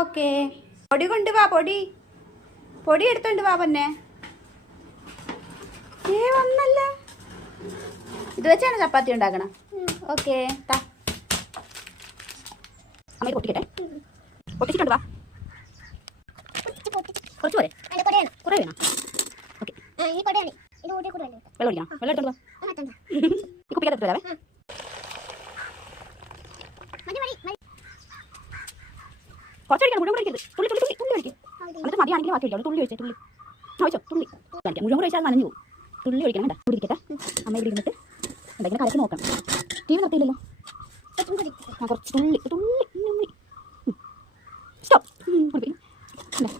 Okay. പൊടി കൊണ്ട് വാ പൊടി. പൊടി എടുത്തോണ്ട് വാ പൊന്നെ. ഏ വന്നല്ല? ഇത് വെച്ചാണ് ചപ്പാത്തി ഉണ്ടാക്കണം. ഓക്കെ താ. അമ്മ പൊട്ടിക്കട്ടെ. പൊട്ടിച്ചിട്ടുണ്ട് വാ. കുറച്ച് പോരെ. കുറേ വേണം? ഓക്കെ. വെള്ളം കുടിക്കണം വെള്ളം എടുത്തോണ്ട് വാ. കുപ്പിക്കകത്ത് എടുത്തരാവേ മതി കുറച്ചൊഴിക്കണം മുഴുവൻ ഒഴിക്കരുത്. തുള്ളി തുള്ളി തുള്ളി തുള്ളി എന്നിട്ട് ബാക്കി ഒഴിക്കാം തുള്ളി ഒഴിച്ചേ തുള്ളി. ആ തുള്ളി. കാണിക്കാം മുഴുവൻ ഒഴിച്ചാൽ നനഞ്ഞു പോകും. തുള്ളി ഒഴിക്കണം കേട്ടോ കുടിക്കട്ടെ അമ്മ ഇവിടെ ഇരുന്നിട്ട് എന്താ ഇങ്ങനെ കലക്കി നോക്കാം. ടി വി നിർത്തിയില്ലല്ലോ? ആ കുറച്ച് തുള്ളി തുള്ളി ഉമ്മി. സ്റ്റോപ്പ്. കുടിപ്പിക്കും.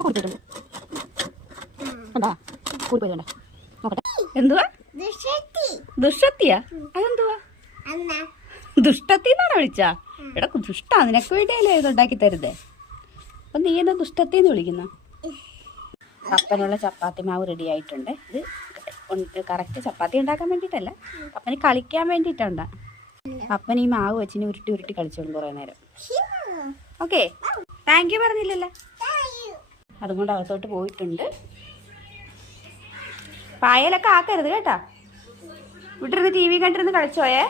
കുടിപ്പിട്ടുണ്ട് കണ്ടാ? നോക്കട്ടെ. എന്തുവാ? ദുഷത്തി ദുഷ്ടത്തിയാ? അതെന്തുവാ? അന്ന. ദുഷ്ടത്തി എന്നാണ് വിളിച്ചാ? എടാ ദുഷ്ട നിനക്ക് വേണ്ടിയല്ലേ ഇത് ഉണ്ടാക്കി തരുതേ അപ്പൊ നീ എന്താ ദുഷ്ടത്തി എന്ന് വിളിക്കുന്ന? കപ്പനുള്ള ചപ്പാത്തി മാവ് റെഡി ആയിട്ടുണ്ട്. ഇത് കറക്റ്റ് ചപ്പാത്തി ഉണ്ടാക്കാൻ വേണ്ടിയിട്ടല്ല അപ്പന് കളിക്കാൻ വേണ്ടിയിട്ടുണ്ട്. അപ്പൻ ഈ മാവ് വെച്ചിന് ഉരുട്ടി ഉരുട്ടി കളിച്ചോളും കുറേ നേരം. ഓക്കെ. താങ്ക് യു പറഞ്ഞില്ലല്ലോ. അതും കൊണ്ട് അകത്തോട്ട് പോയിട്ടുണ്ട്. പായലൊക്കെ ആക്കരുത് കേട്ടാ. വിട്ടിരുന്ന് ടി വി കണ്ടിരുന്ന് കളിച്ചോയേ.